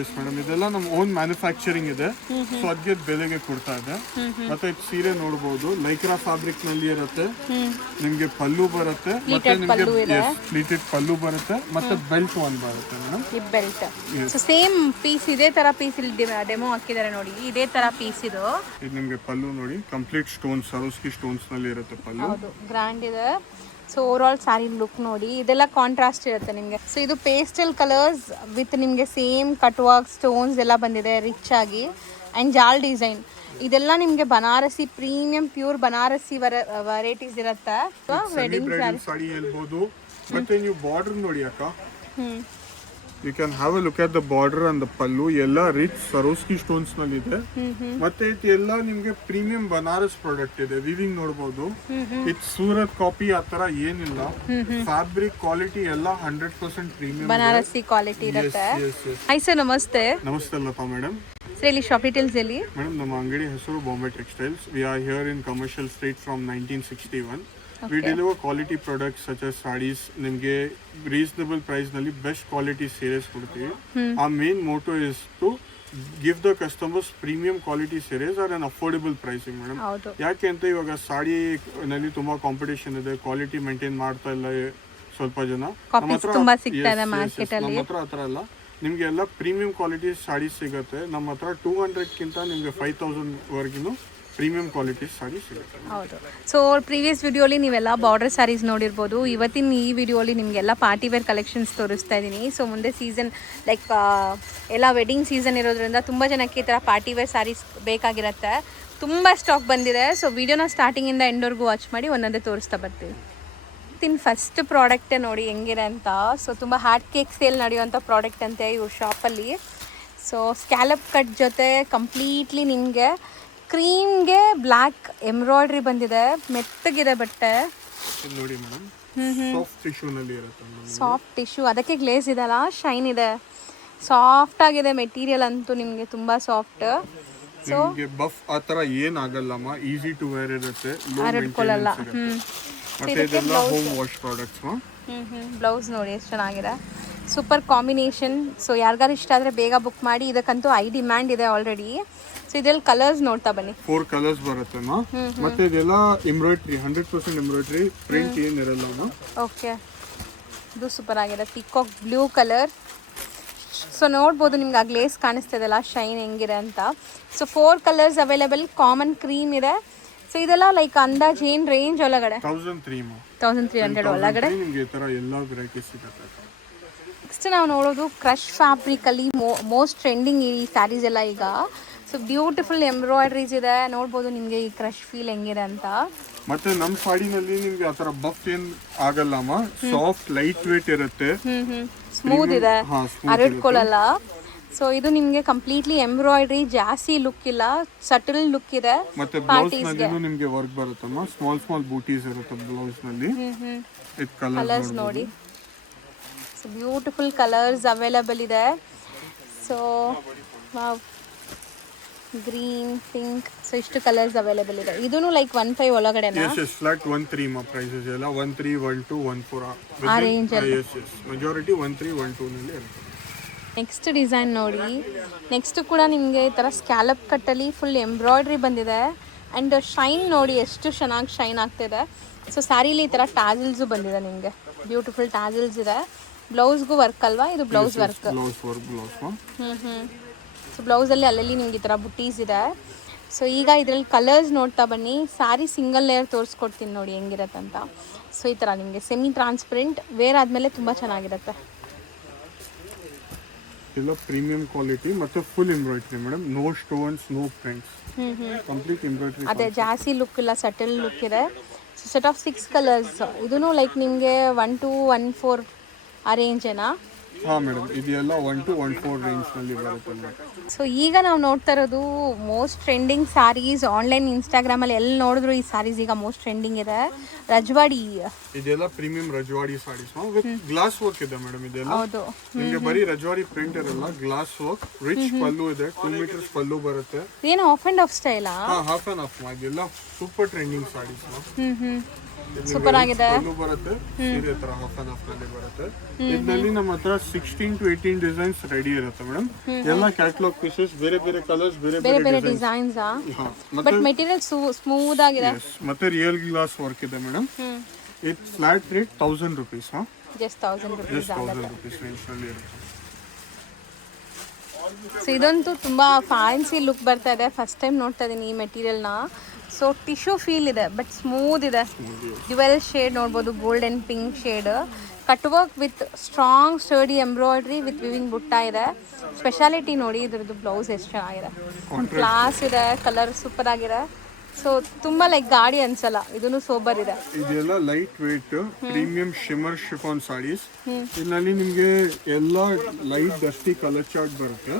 Yes madam, ಇದೆಲ್ಲ ನಮ್ಮ own manufacturing ಇದೆ, ಸೊ ಅದಕ್ಕೆ ಬೆಲೆಗೆ ಕೊಡ್ತಾ ಇದೆ. ಮತ್ತೆ ಇದು ಸೀರೆ ನೋಡಬಹುದು, ಲೈಕ್ರಾ ಫ್ಯಾಬ್ರಿಕ್ ನಲ್ಲಿ ಇರುತ್ತೆ. ನಿಮ್ಗೆ ಪಲ್ಲು ಬರುತ್ತೆ, ಮತ್ತೆ ನಿಮ್ಗೆ ಪ್ಲೀಟೆಡ್ ಪಲ್ಲು ಬರುತ್ತೆ, ಮತ್ತೆ ಬೆಲ್ಟ್ ಒಂದ್ ಬರುತ್ತೆ ಮೇಡಮ್. ಈ ಬೆಲ್ಟ್ ಸೊ ಸೇಮ್ ಪೀಸ್ ಇದೇ ತರ ಪೀಸ್ ಇಲ್ಲಿ ಡೆಮೋ ಹಾಕಿದ್ದಾರೆ ನೋಡಿ, ಇದೇ ತರ ಪೀಸ್ ಇದು. ನಿಮ್ಗೆ ಪಲ್ಲು ನೋಡಿ, ಕಂಪ್ಲೀಟ್ ಸ್ಟೋನ್ಸ್, ಸರೋಸ್ಕಿ ಸ್ಟೋನ್ಸ್ ನಲ್ಲಿ ಇರುತ್ತೆ ಪಲ್ಲು. ಹೌದು, ಗ್ರ್ಯಾಂಡ್ ಇದೆ. So over all sari look ನೋಡಿ, ಇದೆಲ್ಲ ಕಾಂಟ್ರಾಸ್ಟ್ ಇರುತ್ತೆ ನಿಮಗೆ. ಸೊ ಇದು ಪೇಸ್ಟಲ್ ಕಲರ್ಸ್ ವಿತ್ ನಿಮಗೆ ಸೇಮ್ ಕಟ್ ವರ್ಕ್ ಸ್ಟೋನ್ಸ್ ಎಲ್ಲ ಬಂದಿದೆ ರಿಚ್ ಆಗಿ, ಆ್ಯಂಡ್ ಜಾಲ್ ಡಿಸೈನ್. ಇದೆಲ್ಲ ನಿಮಗೆ Banarasi premium pure Banarasi varieties ಇರುತ್ತೆ. ವೆಡ್ಡಿಂಗ್ ಸಾರಿ ಹೇಳ್ಬೋದು. ಮತ್ತೆ ನೀವು ಬಾರ್ಡರ್ ನೋಡಿ ಅಕ್ಕ, you can have a look at the border and the pallu. ಎಲ್ಲ ರಿಚ್ ಸರೋಸ್ಕಿ ಸ್ಟೋನ್ಸ್ ನಲ್ಲಿ ಇದೆ. ಮತ್ತೆ ಇದೆಲ್ಲ ನಿಮ್ಗೆ ಪ್ರೀಮಿಯಂ ಬನಾರಸ್ ಪ್ರಾಡಕ್ಟ್ ಇದೆ. ವಿವಿಂಗ್ ನೋಡಬಹುದು, ಇದು ಸೂರತ್ ಕಾಪಿ ಆತರ ಏನಿಲ್ಲ. ಫ್ಯಾಬ್ರಿಕ್ ಕ್ವಾಲಿಟಿ ಎಲ್ಲ 100% ಪ್ರೀಮಿಯಂ ಬನಾರಸಿ ಕ್ವಾಲಿಟಿ ಇರುತ್ತೆ. ಹಾಯ್ ಸರ್, ನಮಸ್ತೆ. ನಮಸ್ತೆ ಲತಾ ಮೇಡಮ್. ಸರ್ ಇಲ್ಲಿ ಶಾಪ್ ಡೀಟೇಲ್ಸ್ ಹೇಳಿ ಮೇಡಮ್. ನಮ್ಮ ಅಂಗಡಿ ಹೆಸರು Bombay textiles. We are here in commercial street from 1961. We deliver quality products such as sarees. ನಿಮಗೆ ರೀಸನಬಲ್ ಪ್ರೈಸ್ ನಲ್ಲಿ ಬೆಸ್ಟ್ ಕ್ವಾಲಿಟಿ ಸೀರೆಸ್ ಕೊಡ್ತೀವಿ. our main motto is to give the customers premium quality sarees at an affordable pricing madam. ಯಾಕೆ ಅಂತ ಇವಾಗ ಸಾಡಿ ನಲ್ಲಿ ತುಂಬಾ competition ಇದೆ, quality maintain ಮಾಡ್ತಾ ಇಲ್ಲ ಸ್ವಲ್ಪ ಜನ. ನಮ್ಮ ಹತ್ರ ಆತರ ಅಲ್ಲ, ನಿಮ್ಗೆ ಎಲ್ಲ ಪ್ರೀಮಿಯಂ ಕ್ವಾಲಿಟಿ ಸಾಡಿ ಸಿಗುತ್ತೆ. ನಮ್ಮ ಹತ್ರ 200ಕ್ಕಿಂತ ನಿಮ್ಗೆ 5000 ವರ್ಗಿನು ಪ್ರೀಮಿಯಂ ಕ್ವಾಲಿಟಿ ಸಾರಿ ಸಿಗುತ್ತೆ. ಹೌದು. ಸೊ ಪ್ರೀವಿಯಸ್ ವಿಡಿಯೋಲಿ ನೀವೆಲ್ಲ ಬಾರ್ಡರ್ ಸ್ಯಾರೀಸ್ ನೋಡಿರ್ಬೋದು. ಇವತ್ತಿನ ಈ ವಿಡಿಯೋಲಿ ನಿಮಗೆಲ್ಲ ಪಾರ್ಟಿ ವೇರ್ ಕಲೆಕ್ಷನ್ಸ್ ತೋರಿಸ್ತಾ ಇದ್ದೀನಿ. ಸೊ ಮುಂದೆ ಸೀಸನ್ ಲೈಕ್ ಎಲ್ಲ ವೆಡ್ಡಿಂಗ್ ಸೀಸನ್ ಇರೋದ್ರಿಂದ ತುಂಬ ಜನಕ್ಕೆ ಈ ಥರ ಪಾರ್ಟಿ ವೇರ್ ಸ್ಯಾರೀಸ್ ಬೇಕಾಗಿರುತ್ತೆ. ತುಂಬ ಸ್ಟಾಕ್ ಬಂದಿದೆ. ಸೊ ವಿಡಿಯೋನ ಸ್ಟಾರ್ಟಿಂಗಿಂದ ಎಂಡ್ವರೆಗೂ ವಾಚ್ ಮಾಡಿ ಒಂದೊಂದೇ ತೋರಿಸ್ತಾ ಬರ್ತೀವಿ. ಫಸ್ಟ್ ಪ್ರಾಡಕ್ಟೇ ನೋಡಿ ಹೆಂಗಿದೆ ಅಂತ. ಸೊ ತುಂಬ ಹಾರ್ಟ್ ಕೇಕ್ ಸೇಲ್ ನಡೆಯುವಂಥ ಪ್ರಾಡಕ್ಟ್ ಅಂತೆ ಇವ್ರ ಶಾಪಲ್ಲಿ. ಸೊ ಸ್ಕ್ಯಾಲಪ್ ಕಟ್ ಜೊತೆ ಕಂಪ್ಲೀಟ್ಲಿ ನಿಮಗೆ ಕ್ರೀಮ್ಗೆ ಬ್ಲ್ಯಾಕ್ ಎಂಬ್ರಾಯ್ಡ್ರಿ ಬಂದಿದೆ. ಮೆತ್ತಗಿದೆ ಬಟ್ಟೆ ನೋಡಿ ಮೇಡಮ್. ಸಾಫ್ಟ್ ಟಿಶ್ಯೂ ನಲ್ಲಿ ಇರುತ್ತೆ. ಸಾಫ್ಟ್ ಟಿಶ್ಯೂ, ಅದಕ್ಕೆ ಗ್ಲೇಸ್ ಇದೆಲ್ಲ, ಶೈನ್ ಇದೆ, ಸಾಫ್ಟ್ ಆಗಿದೆ. ಮೆಟೀರಿಯಲ್ ಅಂತೂ ನಿಮಗೆ ತುಂಬಾ ಸಾಫ್ಟ್. ಸೊ ನಿಮಗೆ ಬಫ್ ಆ ತರ ಏನು ಆಗಲ್ಲಮ್ಮ, ಈಸಿ ಟು ವೇರ್ ಇರುತ್ತೆ, ಹರಡ್ಕೊಳ್ಳಲ್ಲ. ಮತ್ತೆ ಇದೆಲ್ಲ ಹೋಮ್ ವಾಶ್ ಪ್ರಾಡಕ್ಟ್ಸ್. ಬ್ಲೌಸ್ ನೋಡಿ ಎಷ್ಟು ಚೆನ್ನಾಗಿದೆ, ಸೂಪರ್ ಕಾಂಬಿನೇಷನ್. ಸೊ ಯಾರಿಗಾರು ಇಷ್ಟ ಆದರೆ ಬೇಗ ಬುಕ್ ಮಾಡಿ, ಇದಕ್ಕಂತೂ ಡಿಮ್ಯಾಂಡ್ ಇದೆ ಆಲ್ರೆಡಿ. ಸೊ ಇದರಲ್ಲಿ ಕಲರ್ಸ್ ನೋಡ್ತಾ ಬನ್ನಿ. 4 ಕಲರ್ಸ್ ಬರುತ್ತೆ. ಮತ್ತೆ ಇದೆಲ್ಲ ಎಂಬ್ರಾಯ್ಡ್ರಿ, 100% ಎಂಬ್ರಾಯ್ಡ್ರಿ, ಪ್ರಿಂಟ್ ಏನಿರಲ್ಲ. ಓಕೆ, ಇದು ಸೂಪರ್ ಆಗಿದೆ. Peacock blue colour. ಸೊ ನೋಡ್ಬೋದು ನಿಮ್ಗೆ ಆ ಗ್ಲೇಸ್ ಕಾಣಿಸ್ತದಲ್ಲ, ಶೈನ್ ಹೆಂಗಿದೆ ಅಂತ. So 4 colours available. Common cream ಇದೆ. ಸೊ ಇದೆಲ್ಲ ಲೈಕ್ ಅಂದಾಜು ಏನು ರೇಂಜ್ ಒಳಗಡೆ? 1300 ಒಳಗಡೆ ನಿಮಗೆ ಈ ತರ ಎಲ್ಲ ವೆರೈಟೀಸ್ ಸಿಗುತ್ತೆ. ನೆಕ್ಸ್ಟ್ ನಾವು ನೋಡೋದು ಕ್ರಶ್ ಫ್ಯಾಬ್ರಿಕಲ್ಲಿ ಮೋಸ್ಟ್ ಟ್ರೆಂಡಿಂಗ್ ಈ ಸ್ಯಾರೀಸ್ ಎಲ್ಲ ಈಗ. ಸೊ ಬ್ಯೂಟಿಫುಲ್ ಎಂಬ್ರಾಯ್ಡ್ರೀಸ್ ಇದೆ, ನೋಡ್ಬೋದು ನಿಮಗೆ ಈ ಕ್ರಶ್ ಫೀಲ್ ಹೆಂಗಿದೆ ಅಂತ. ಮತ್ತೆ ನಮ್ಮ ಸಾಡಿನಲ್ಲಿ ನಿಮ್ಗೆ ಆತರ ಬಫ್ ಏನ್ ಆಗಲ್ಲಮ್ಮ, ಸಾಫ್ಟ್ ಲೈಟ್ ವೇಟ್ ಇರುತ್ತೆ, ಸ್ಮೂತ್ ಇದೆ, ಹರಡ್ಕೊಳ್ಳಲ್ಲ. ಸೊ ಇದು ನಿಮಗೆ ಕಂಪ್ಲೀಟ್ಲಿ ಎಂಬ್ರಾಯ್ಡ್ರಿ, ಜಾಸ್ತಿ ಲುಕ್ ಇಲ್ಲ, ಸಟಲ್ ಲುಕ್ ಇದೆ. ಮತ್ತೆ ಬ್ಲೌಸ್ ನಲ್ಲಿ ನಿಮಗೆ ವರ್ಕ್ ಬರುತ್ತಮ್ಮ, ಸ್ಮಾಲ್ ಬೂಟೀಸ್ ಇರುತ್ತೆ ಬ್ಲೌಸ್ ನಲ್ಲಿ. ಇದು ಕಲರ್ಸ್ ನೋಡಿ, ಸೊ ಬ್ಯೂಟಿಫುಲ್ ಕಲರ್ಸ್ ಅವೈಲೇಬಲ್ ಇದೆ. ಸೊ ಗ್ರೀನ್, ಪಿಂಕ್, ಸೊ ಇಷ್ಟು ಕಲರ್ಸ್ ಅವೈಲೇಬಲ್ ಇದೆ. ಇದೂನು ಲೈಕ್ 15 ಒಳಗಡೆ ಫ್ಲಾಟ್ 13 ಮಾ ಪ್ರೈಸಸ್ ಎಲ್ಲ 13, 12, 14 ಆ ರೇಂಜ್ ಅಲ್ಲಿ. ಮೆಜಾರಿಟಿ 13, 12 ನಲ್ಲಿ ಇರುತ್ತೆ. ನೆಕ್ಸ್ಟ್ ಡಿಸೈನ್ ನೋಡಿ. ನೆಕ್ಸ್ಟ್ ಕೂಡ ನಿಮಗೆ ಈ ಥರ ಸ್ಕ್ಯಾಲಪ್ ಕಟ್ಟಲ್ಲಿ ಫುಲ್ ಎಂಬ್ರಾಯ್ಡ್ರಿ ಬಂದಿದೆ. ಆ್ಯಂಡ್ ಶೈನ್ ನೋಡಿ ಎಷ್ಟು ಚೆನ್ನಾಗಿ ಶೈನ್ ಆಗ್ತಿದೆ. ಸೊ ಸ್ಯಾರಿಲಿ ಈ ಥರ ಟ್ಯಾಸಲ್ಸು ಬಂದಿದೆ ನಿಮಗೆ, ಬ್ಯೂಟಿಫುಲ್ ಟ್ಯಾಸಲ್ಸ್ ಇದೆ. ಬ್ಲೌಸ್ಗೂ ವರ್ಕ್ ಅಲ್ವಾ ಇದು? Blouse work. ಸೊ ಬ್ಲೌಸಲ್ಲಿ ಅಲ್ಲಲ್ಲಿ ನಿಮ್ಗೆ ಈ ಥರ ಬುಟ್ಟೀಸ್ ಇದೆ. ಸೊ ಈಗ ಇದರಲ್ಲಿ ಕಲರ್ಸ್ ನೋಡ್ತಾ ಬನ್ನಿ. ಸ್ಯಾರಿ ಸಿಂಗಲ್ ಲೇಯರ್ ತೋರಿಸ್ಕೊಡ್ತೀನಿ ನೋಡಿ ಹೆಂಗಿರುತ್ತೆ ಅಂತ. ಸೊ ಈ ಥರ ನಿಮಗೆ ಸೆಮಿ ಟ್ರಾನ್ಸ್ಪರೆಂಟ್ ವೇರ್ ಆದಮೇಲೆ ತುಂಬ ಚೆನ್ನಾಗಿರುತ್ತೆ. ಎಲ್ಲ ಪ್ರೀಮಿಯಂ ಕ್ವಾಲಿಟಿ ಮತ್ತೆ full embroidery madam, no stones, no prints, complete embroidery. ಅದೇ ಜಾಸ್ತಿ ಲುಕ್ ಇಲ್ಲ, ಸಟಲ್ ಲುಕ್ ಇದೆ. So set of 6 colours. ಇದೂ ಲೈಕ್ ನಿಮಗೆ 1 to 14 ಆ ರೇಂಜೇನಾ? ಹಾಂ ಮೇಡಮ್, ಇದೆಲ್ಲ 1 to 14 ರೇಂಜ್ ನಲ್ಲಿ ಬರುತ್ತೆ. ಸೊ ಈಗ ನಾವು ನೋಡ್ತಾ ಇರೋದು ಮೋಸ್ಟ್ ಟ್ರೆಂಡಿಂಗ್ ಸ್ಯಾರೀಸ್. ಆನ್ಲೈನ್, ಇನ್ಸ್ಟಾಗ್ರಾಮಲ್ಲಿ ಎಲ್ಲಿ ನೋಡಿದ್ರು ಈ ಸ್ಯಾರೀಸ್ ಈಗ ಮೋಸ್ಟ್ ಟ್ರೆಂಡಿಂಗ್ ಇದೆ. ರಜ್ವಾಡಿ, ಇದೆಲ್ಲ premium Rajwadi saris with glass work ಇದೆ ಮೇಡಮ್. ಇದೆಲ್ಲ ಹೌದು, ನಿಮಗೆ ಬರೀ ರಜ್ವಾಡಿ ಪ್ರಿಂಟ್ ಇರಲ್ಲ, ಗ್ಲಾಸ್ ವರ್ಕ್, ರಿಚ್ ಪಲ್ಲು ಇದೆ, 2 ಮೀಟರ್ಸ್ ಪಲ್ಲು ಬರುತ್ತೆ. ಏನು ಆಫ್ ಅಂಡ್ ಆಫ್ ಸ್ಟೈಲಾ? Half and half. ಇದೆಲ್ಲ ಸೂಪರ್ ಟ್ರೆಂಡಿಂಗ್ ಸಾರೀಸ್. ಸೂಪರ್ ಆಗಿದೆ. ಬರುತ್ತೆ ಸೀರೆ ತರ ಹಾಫ್ ಅಂಡ್ ಹಾಫ್ ನಲ್ಲಿ ಬರುತ್ತೆ. ಇದರಲ್ಲಿ ನಮ್ಮ ಹತ್ರ 16 to 18 ಡಿಸೈನ್ಸ್ ರೆಡಿ ಇರುತ್ತೆ ಮೇಡಮ್. ಎಲ್ಲ ಕ್ಯಾಟಲಾಗ್ ಪೀಸಸ್, ಬೇರೆ ಬೇರೆ ಕಲರ್ಸ್, ಬೇರೆ ಬೇರೆ ಡಿಸೈನ್ಸ್. ಬಟ್ ಮೆಟೀರಿಯಲ್ ಸ್ಮೂತ್ ಆಗಿದೆ. ಮತ್ತೆ ರಿಯಲ್ ಗ್ಲಾಸ್ ವರ್ಕ್ ಇದೆ ಮೇಡಮ್. ಇದು flat rate 1000 rupees. Just 1000 rupees ಆಗುತ್ತೆ. ರೇಂಜ್ ನಲ್ಲಿ ಇರುತ್ತೆ. ಸೊ ಇದಂತೂ ತುಂಬಾ ಫ್ಯಾನ್ಸಿ ಲುಕ್ ಬರ್ತಾ ಇದೆ. ಫಸ್ಟ್ ಟೈಮ್ ನೋಡ್ತಾ ಇದೀನಿ ಈ ಮೆಟೀರಿಯಲ್ನ. ಸೊ ಟಿಶ್ಯೂ ಫೀಲ್ ಇದೆ ಬಟ್ ಸ್ಮೂತ್ ಇದೆ. ಡ್ಯುವೆಲ್ ಶೇಡ್ ನೋಡ್ಬೋದು, gold and pink shade. Cut work with strong sturdy embroidery with viewing ಬುಟ್ಟ ಇದೆ. ಸ್ಪೆಷಾಲಿಟಿ ನೋಡಿ ಇದ್ರದ್ದು ಬ್ಲೌಸ್ ಎಷ್ಟು ಚೆನ್ನಾಗಿದೆ. ಕ್ಲಾಸ್ ಇದೆ, ಕಲರ್ ಸೂಪರ್ ಆಗಿದೆ. ಸೊ ತುಂಬಾ ಲೈಕ್ ಗಾಡಿ ಅನ್ಸಲ್ಲ, ಇದನ್ನು ಸೋಬರ್ ಇದೆ. ಇದೆಲ್ಲ light weight premium shimmer chiffon saris. ಇದರಲ್ಲಿ ನಿಮ್ಗೆ ಎಲ್ಲ ಲೈಟ್ ಡಸ್ಟಿ ಕಲರ್ ಚಾರ್ಟ್ ಬರುತ್ತೆ.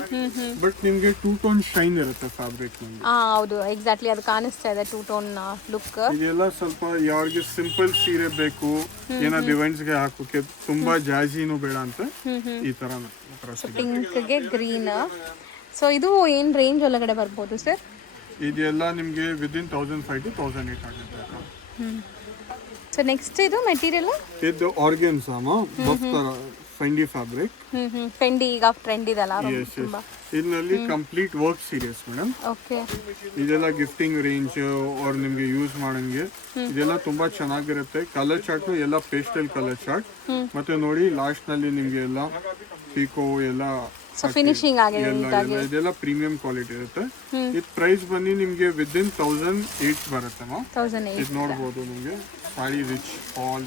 ಬಟ್ ನಿಮ್ಗೆ 2 ಟೋನ್ ಶೈನ್ ಇರುತ್ತೆ ಫ್ಯಾಬ್ರಿಕ್ ನಲ್ಲಿ. ಹೌದು, ಎಕ್ಸಾಕ್ಟ್ಲಿ ಅದು ಕಾಣಿಸ್ತಾ ಇದೆ 2 ಟೋನ್ ಲುಕ್. ಇದೆಲ್ಲ ಸ್ವಲ್ಪ ಯಾರಿಗೆ ಸಿಂಪಲ್ ಸೀರೆ ಬೇಕು, ಏನಾದ್ರು ಇವೆಂಟ್ಸ್ ಗೆ ಹಾಕೋಕೆ, ತುಂಬಾ ಜಾಜಿನೂ ಬೇಡ ಅಂತ ಈ ತರ ಪಿಂಕ್ ಗೆ ಗ್ರೀನ್. ಸೊ ಇದು ಏನ್ ರೇಂಜ್ ಒಳಗಡೆ ಬರ್ಬೋದು ಸರ್? ಇದೆಲ್ಲ ನಿಮಗೆ ವಿದಿನ್ 1500 to 1800 ಆಗುತ್ತೆ. ಸೊ ನೆಕ್ಸ್ಟ್ ಇದು ಮೆಟೀರಿಯಲ್ ಇದು ಆರ್ಗನ್ಸಾಮ ಬಫ್ ತರ ಫೆಂಡಿ ಫ್ಯಾಬ್ರಿಕ್. ಫೆಂಡಿ ಈಗ ಟ್ರೆಂಡ್ ಇದೆಲ್ಲ ತುಂಬಾ. ಇದರಲ್ಲಿ complete work series madam. Okay. ಇದೆಲ್ಲ ಗಿಫ್ಟಿಂಗ್ ರೇಂಜ್ ಆರ್ ನಿಮಗೆ ಯೂಸ್ ಮಾಡಂಗೆ ಇದೆಲ್ಲ ತುಂಬಾ ಚೆನ್ನಾಗಿರುತ್ತೆ. ಕಲರ್ ಚಾರ್ಟ್ ಎಲ್ಲ ಪೇಸ್ಟಲ್ ಕಲರ್ ಚಾರ್ಟ್. ಮತ್ತೆ ನೋಡಿ ಲಾಸ್ಟ್ ನಲ್ಲಿ ನಿಮಗೆ ಎಲ್ಲ ಪೀಕೋ ಎಲ್ಲ ಸೊ ಫಿನಿಶಿಂಗ್ ಆಗಿದೆ. ಇದೆಲ್ಲ ಪ್ರೀಮಿಯಂ ಕ್ವಾಲಿಟಿ ಇರುತ್ತೆ. ಇದು ಪ್ರೈಸ್ ಬನ್ನಿ ನಿಮಗೆ ವಿದಿನ್ 1008 ಬರುತ್ತೆ. ಇದು ನೋಡಬಹುದು ನಿಮಗೆ ಸಾರಿ ರಿಚ್ ಆಲ್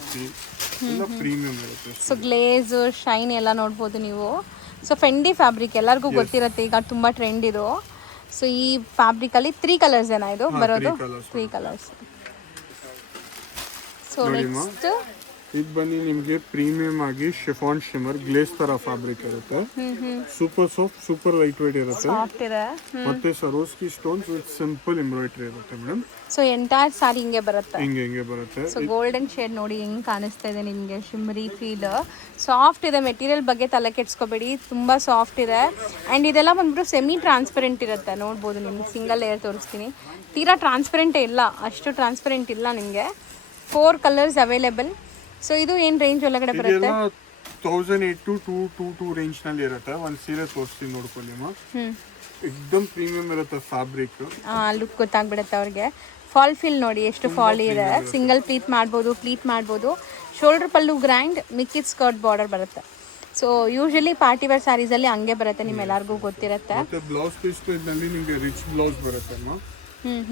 ಎಲ್ಲ ಪ್ರೀಮಿಯಂ ಇರುತ್ತೆ. ಸೊ ಗ್ಲೇಸ್ ಶೈನ್ ಎಲ್ಲ ನೋಡ್ಬೋದು ನೀವು. ಸೊ ಫೆಂಡಿ ಫ್ಯಾಬ್ರಿಕ್ ಎಲ್ಲರಿಗೂ ಗೊತ್ತಿರುತ್ತೆ, ಈಗ ತುಂಬಾ ಟ್ರೆಂಡ್ ಇದು. ಸೊ ಈ ಫ್ಯಾಬ್ರಿಕ್ ಅಲ್ಲಿ 3 ಕಲರ್ಸ್ ಏನಾ ಇದು ಬರೋದು? 3 ಕಲರ್ಸ್. ಸೊ ನೆಕ್ಸ್ಟ್ ಇದು ಬನ್ನಿ ನಿಮಗೆ ಪ್ರೀಮಿಯಂ ಆಗಿ ಶಿಫಾನ್ ಶಿಮರ್ ಗ್ಲೇಸ್ ತರ ಫ್ಯಾಬ್ರಿಕ್ ಇರುತ್ತೆ. Super soft, super light weight ಇರುತ್ತೆ. ಮತ್ತೆ ಸರೋಸ್ಕಿ ಸ್ಟೋನ್ಸ್ ವಿತ್ ಸಿಂಪಲ್ ಎಂಬ್ರಾಯ್ಡ್ರಿ ಇರುತ್ತೆ ಮೇಡಮ್. ಸೊ ಎಂಟೈರ್ ಸಾರಿ ಹಿಂಗೆ ಬರುತ್ತೆ. ಹಿಂಗೆ ಬರುತ್ತೆ. ಸೊ ಗೋಲ್ಡನ್ ಶೇಡ್ ನೋಡಿ ಹೆಂಗ್ ಕಾಣಿಸ್ತಾ ಇದೆ ನಿಮಗೆ, ಶಿಮ್ರಿ ಫೀಲ್. ಸಾಫ್ಟ್ ಇದೆ. ಮೆಟೀರಿಯಲ್ ಬಗ್ಗೆ ತಲೆ ಕೆಡ್ಸ್ಕೋಬೇಡಿ, ತುಂಬಾ ಸಾಫ್ಟ್ ಇದೆ. ಅಂಡ್ ಇದೆಲ್ಲ ಬಂದ್ಬಿಟ್ಟು ಸೆಮಿ ಟ್ರಾನ್ಸ್ಪರೆಂಟ್ ಇರುತ್ತೆ. ನೋಡ್ಬೋದು ನಿಮ್ಗೆ ಸಿಂಗಲ್ ಲೇಯರ್ ತೋರಿಸ್ತೀನಿ. ತೀರಾ ಟ್ರಾನ್ಸ್ಪರೆಂಟೇ ಇಲ್ಲ, ಅಷ್ಟು ಟ್ರಾನ್ಸ್ಪರೆಂಟ್ ಇಲ್ಲ ನಿಮಗೆ. 4 ಕಲರ್ಸ್ ಅವೈಲೇಬಲ್. ಸೊ ಇದು ಏನ್ ರೇಂಜ್ ಒಳಗಡೆ ಬರುತ್ತೆ? 1008 to 222 ರೇಂಜ್ ನಲ್ಲಿ ಇರುತ್ತೆ. ಒಂದು ಸೀರೆ ತೋರಿಸ್ತೀನಿ ನೋಡ್ಕೊಳ್ಳಿ ಅಮ್ಮ. ಎಕ್ದಮ್ ಪ್ರೀಮಿಯಂ ಇರುತ್ತೆ ಫ್ಯಾಬ್ರಿಕ್. ಲುಕ್ ಗೊತ್ತಾಗ್ಬಿಡುತ್ತೆ ಅವ್ರಿಗೆ. ಫಾಲ್ ಫೀಲ್ ನೋಡಿ ಎಷ್ಟು ಫಾಲ್ ಇದೆ. ಸಿಂಗಲ್ ಪ್ಲೀಟ್ ಮಾಡ್ಬೋದು, ಪ್ಲೀಟ್ ಮಾಡ್ಬೋದು. ಶೋಲ್ಡರ್ ಪಲ್ಲು ಗ್ರ್ಯಾಂಡ್, ಮಿಕ್ಕಿದ್ ಸ್ಕರ್ಟ್ ಬಾರ್ಡರ್ ಬರುತ್ತೆ. So usually party wear saris ಅಲ್ಲಿ ಹಂಗೆ ಬರುತ್ತೆ, ನಿಮ್ಮೆಲ್ಲರಿಗೂ ಗೊತ್ತಿರುತ್ತೆ. ಮತ್ತೆ ಬ್ಲೌಸ್ ಪೀಸ್ ಇದರಲ್ಲಿ ನಿಮಗೆ ರಿಚ್ ಬ್ಲೌಸ್ ಬರುತ್ತೆ ಅಮ್ಮ.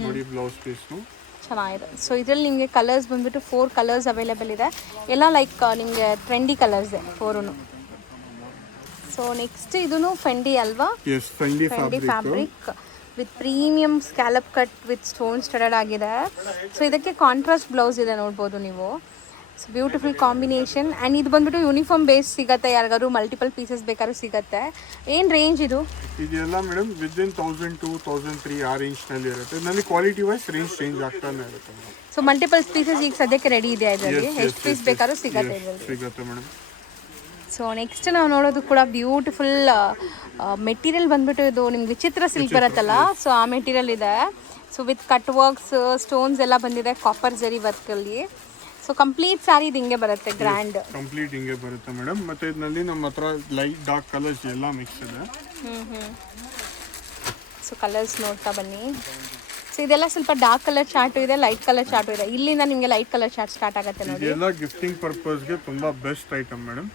ನೋಡಿ ಬ್ಲೌಸ್ ಪೀಸ್ ಚೆನ್ನಾಗಿದೆ. ಸೊ ಇದರಲ್ಲಿ ನಿಮಗೆ ಕಲರ್ಸ್ ಬಂದ್ಬಿಟ್ಟು 4 ಕಲರ್ಸ್ ಅವೈಲೇಬಲ್ ಇದೆ. ಎಲ್ಲ ಲೈಕ್ ನಿಮಗೆ ಟ್ರೆಂಡಿ ಕಲರ್ಸ್ 4. ಸೊ ನೆಕ್ಸ್ಟ್ ಇದೂ ಫೆಂಡಿ ಅಲ್ವಾ? Fendi fabric with premium scallop cut with stone studded ಆಗಿದೆ. ಸೊ ಇದಕ್ಕೆ ಕಾಂಟ್ರಾಸ್ಟ್ ಬ್ಲೌಸ್ ಇದೆ ನೋಡ್ಬೋದು ನೀವು. So beautiful combination. ಆ್ಯಂಡ್ ಇದು ಬಂದ್ಬಿಟ್ಟು ಯೂನಿಫಾರ್ಮ್ ಬೇಸ್ ಸಿಗುತ್ತೆ, ಯಾರಿಗಾದ್ರು ಮಲ್ಟಿಪಲ್ ಪೀಸಸ್ ಬೇಕಾದ್ರೂ ಸಿಗುತ್ತೆ. ಏನು ರೇಂಜ್ ಇದು? ಇದೆಲ್ಲ ಮೇಡಮ್ ವಿದಿನ್ 1000 to 1003 ಆ ರೇಂಜ್ ನಲ್ಲಿ ಇರುತ್ತೆ. ಇದರಲ್ಲಿ ಕ್ವಾಲಿಟಿ ವೈಸ್ ರೇಂಜ್ ಚೇಂಜ್ ಆಗ್ತಾನೆ ಇರುತ್ತೆ. ಸೊ ಮಲ್ಟಿಪಲ್ ಪೀಸಸ್ ಈಗ ಸದ್ಯಕ್ಕೆ ರೆಡಿ ಇದೆ ಇದರಲ್ಲಿ. ಎಷ್ಟು ಪೀಸ್ ಬೇಕಾದ್ರೂ ಸಿಗುತ್ತೆ ಮೇಡಮ್. ಸೊ ನೆಕ್ಸ್ಟ್ ನಾವು ನೋಡೋದು ಕೂಡ ಬ್ಯೂಟಿಫುಲ್ ಮೆಟೀರಿಯಲ್ ಬಂದ್ಬಿಟ್ಟು ಇದು ನಿಮ್ಗೆ ವಿಚಿತ್ರ ಸಿಲ್ಕ್ ಬರುತ್ತಲ್ಲ, ಸೊ ಆ ಮೆಟೀರಿಯಲ್ ಇದೆ. So with cut works, stones ಎಲ್ಲ ಬಂದಿದೆ ಕಾಪರ್ ಜರಿ ವರ್ಕಲ್ಲಿ. ಸೊ ಕಂಪ್ಲೀಟ್ ಸ್ಯಾರಿ ಇದು ಹಿಂಗೆ ಬರುತ್ತೆ, ಗ್ರ್ಯಾಂಡ್ ಕಂಪ್ಲೀಟ್ ಹಿಂಗೆ ಬರುತ್ತೆ ಮೇಡಮ್. ಮತ್ತೆ ಇದರಲ್ಲಿ ನಮ್ಮ ಹತ್ರ ಲೈಟ್ ಡಾರ್ಕ್ ಕಲರ್ಸ್ ಎಲ್ಲ ಮಿಕ್ಸ್ ಇದೆ. ಸೊ ಕಲರ್ಸ್ ನೋಡ್ತಾ ಬನ್ನಿ. ಸೊ ಇದೆಲ್ಲ ಸ್ವಲ್ಪ ಡಾರ್ಕ್ ಕಲರ್ ಚಾರ್ಟ್ ಇದೆ, ಲೈಟ್ ಕಲರ್ ಚಾರ್ಟ್ ಇದೆ. ಇಲ್ಲಿಂದ ನಿಮಗೆ ಲೈಟ್ ಕಲರ್ ಚಾರ್ಟ್ ಸ್ಟಾರ್ಟ್ ಆಗುತ್ತೆ ನೋಡಿ. ಇದೆಲ್ಲ ಗಿಫ್ಟಿಂಗ್ ಪರ್ಪಸ್ಗೆ ತುಂಬಾ ಬೆಸ್ಟ್ ಐಟಮ್ ಮೇಡಮ್.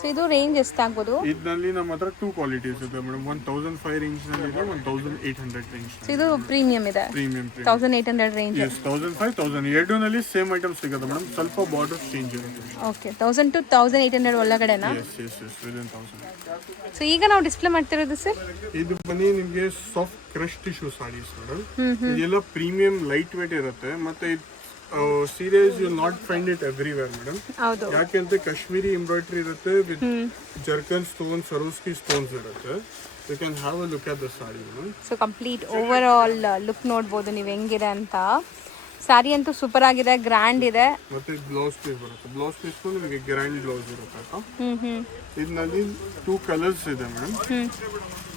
ಸೊ ಇದು ರೇಂಜ್ ಎಷ್ಟಾಗ್ಬೋದು? ಇದರಲ್ಲಿ ನಮ್ಮ ಹತ್ರ 2 ಕ್ವಾಲಿಟೀಸ್ ಇದೆ ಮೇಡಮ್. 1005 ರೇಂಜ್ ನಲ್ಲಿ ಇದೆ, 1800 ರೇಂಜ್. ಸೊ ಇದು ಪ್ರೀಮಿಯಂ ಇದೆ. Premium 1800 range. 1005 1000 ಎರಡೂನಲ್ಲಿ ಸೇಮ್ ಐಟಮ್ ಸಿಗುತ್ತೆ ಮೇಡಮ್. ಸ್ವಲ್ಪ ಬಾರ್ಡರ್ ಚೇಂಜ್ ಇರುತ್ತೆ. ಓಕೆ. 1000 to 1800 ಒಳಗಡೆನಾ? Yes within 1000. ಸೊ ಈಗ ನಾವು ಡಿಸ್ಪ್ಲೇ ಮಾಡ್ತಿರೋದು ಸರ್, ಇದು ಬನ್ನಿ ನಿಮಗೆ soft crush tissue saris madam. ಇದೆಲ್ಲ ಪ್ರೀಮಿಯಂ ಲೈಟ್ ವೇಟ್ ಇರುತ್ತೆ. ಮತ್ತೆ series you not find it everywhere madam. ಹೌದು. ಯಾಕೆಂದ್ರೆ ಕಾಶ್ಮೀರಿ ಎಂಬ್ರಾಯ್ಡ್ರಿ ಇರುತ್ತೆ with zircon stone, Swarovski stones ಇರುತ್ತೆ. You can have a look at the sorry madam. So complete over all look ನೋಡ್ಬೋದು ನೀವು ಹೆಂಗಿದೆ ಅಂತ. ಸ್ಯಾರಿ ಅಂತೂ ಸೂಪರ್ ಆಗಿದೆ, ಗ್ರ್ಯಾಂಡ್ ಇದೆ. ಮತ್ತೆ ಬ್ಲೌಸ್ ಪೀಸ್ ಬರುತ್ತೆ. ಬ್ಲೌಸ್ ಪೀಸ್ ನಿಮಗೆ ಗ್ರ್ಯಾಂಡ್ ಬ್ಲೌಸ್ ಇರುತ್ತೆ ಅಕ್ಕ. ಇದರಲ್ಲಿ 2 ಕಲರ್ಸ್ ಇದೆ ಮೇಡಮ್.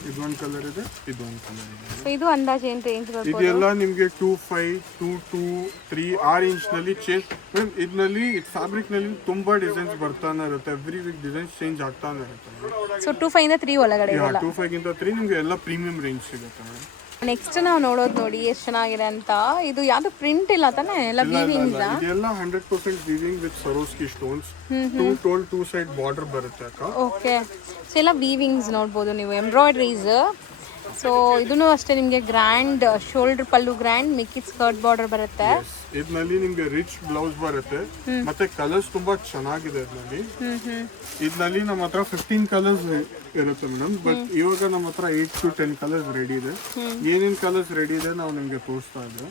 ಇದೊಂದು ಕಲರ್ ಇದೆ, ಇದೊಂದು ಕಲರ್ ಇದೆ. ಸೊ ಇದು ಅಂದಾಜು ಏನು ರೇಂಜ್ ಬರ್ಬೋದು? ಇದೆಲ್ಲ ನಿಮಗೆ 2.5, 2.2, 3 ಆ ರೇಂಜ್ ನಲ್ಲಿ ಚೇಂಜ್ ಮೇಡಮ್. ಇದರಲ್ಲಿ ಫ್ಯಾಬ್ರಿಕ್ ನಲ್ಲಿ ತುಂಬಾ ಡಿಸೈನ್ಸ್ ಬರ್ತಾನೆ ಇರುತ್ತೆ. ಎವ್ರಿ ವೀಕ್ ಡಿಸೈನ್ಸ್ ಚೇಂಜ್ ಆಗ್ತಾನೆ ಇರುತ್ತೆ. ಸೊ 2.5 ಇಂದ 3 ಒಳಗಡೆ 2.5 ಗಿಂತ 3 ನಿಮಗೆ ಎಲ್ಲ ಪ್ರೀಮಿಯಂ ರೇಂಜ್ ಸಿಗುತ್ತೆ ಮೇಡಮ್. ನೆಕ್ಸ್ಟ್ ನಾವು ನೋಡೋದು ನೋಡಿ ಎಷ್ಟು ಚೆನ್ನಾಗಿದೆ ಅಂತ. ಇದು ಯಾವ್ದು ಪ್ರಿಂಟ್ ಇಲ್ಲ ತಾನೆ, ಎಲ್ಲ ವೀವಿಂಗ್ಸ್. ಇದೆಲ್ಲ 100% weaving with ಸರೋಸ್ಕಿ stones. 2 side border ಬರುತ್ತೆ ಅಕ್ಕ. ಓಕೆ, ಸೊ ಎಲ್ಲ ವೀವಿಂಗ್ಸ್ ನೋಡ್ಬೋದು ನೀವು, ಎಂಬ್ರಾಯ್ಡ್ರೀಸ್. ಸೊ ಇದನ್ನು ಅಷ್ಟೇ ನಿಮಗೆ ಗ್ರ್ಯಾಂಡ್ ಶೋಲ್ಡರ್ ಪಲ್ಲು ಗ್ರ್ಯಾಂಡ್, ಮಿಕ್ಕಿದ್ ಸ್ಕರ್ಟ್ ಬಾರ್ಡರ್ ಬರುತ್ತೆ. ಇದರಲ್ಲಿ ನಿಮ್ಗೆ ರಿಚ್ ಬ್ಲೌಸ್ ಬರುತ್ತೆ. ಮತ್ತೆ ಕಲರ್ಸ್ ತುಂಬಾ ಚೆನ್ನಾಗಿದೆ ಇದರಲ್ಲಿ. ಇದರಲ್ಲಿ ನಮ್ಮ ಹತ್ರ 15 ಕಲರ್ಸ್ ಇರುತ್ತೆ ಮೇಡಮ್. ಬಟ್ ಇವಾಗ ನಮ್ಮ ಹತ್ರ 8 to 10 ಕಲರ್ಸ್ ರೆಡಿ ಇದೆ. ಏನೇನ್ ಕಲರ್ಸ್ ರೆಡಿ ಇದೆ ನಾವು ನಿಮ್ಗೆ ತೋರಿಸ್ತಾ ಇದ್ದೆ.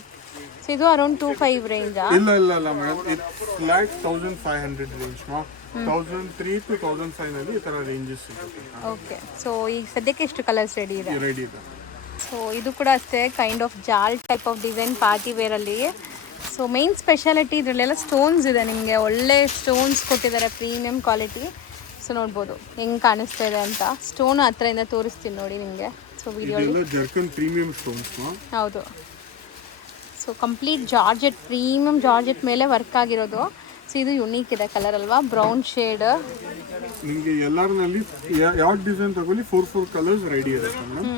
ಸೊ ಇದು ಅರೌಂಡ್ 2.5 ರೇಂಜ್? ಇಲ್ಲ madam, it's like 1500 range. 1003 to 1005 ನಲ್ಲಿ ಈ ತರ ರೇಂಜಸ್ ಸಿಗುತ್ತೆ. ಓಕೆ, ಸೊ ಈಗ ಸದ್ಯಕ್ಕೆ ಎಷ್ಟು ಕಲರ್ಸ್ ರೆಡಿ ಇದೆ? ರೆಡಿ ಇದೆ. ಸೊ ಇದು ಕೂಡ ಅಷ್ಟೇ kind of jaal type of design party ವೇರಲ್ಲಿ. ಸೊ ಮೇನ್ ಸ್ಪೆಷಾಲಿಟಿ ಇದರಲ್ಲೆಲ್ಲ ಸ್ಟೋನ್ಸ್ ಇದೆ. ನಿಮಗೆ ಒಳ್ಳೆ ಸ್ಟೋನ್ಸ್ ಕೊಟ್ಟಿದ್ದಾರೆ, ಪ್ರೀಮಿಯಂ ಕ್ವಾಲಿಟಿ. ಸೊ ನೋಡ್ಬೋದು ಹೆಂಗೆ ಕಾಣಿಸ್ತಾ ಇದೆ ಅಂತ. ಸ್ಟೋನ್ ಹತ್ರದಿಂದ ತೋರಿಸ್ತೀನಿ ನೋಡಿ ನಿಮಗೆ. ಸೊ ವಿಡಿಯೋಲಿ ಜರ್ಕನ್ ಪ್ರೀಮಿಯಂ ಸ್ಟೋನ್ಸ್. ಹೌದು. So complete georgette, premium georgette ಮೇಲೆ ವರ್ಕ್ ಆಗಿರೋದು. ಸೊ ಇದು ಯುನೀಕ್ ಇದೆ ಕಲರ್ ಅಲ್ವಾ, ಬ್ರೌನ್ ಶೇಡ್. ನಿಮಗೆ ಎಲ್ಲರಲ್ಲಿ ಯಾವ ಡಿಸೈನ್ ತಗೊಳ್ಳಿ 4 ಕಲರ್ಸ್ ರೆಡಿ ಇರುತ್ತೆ ಮೇಡಮ್.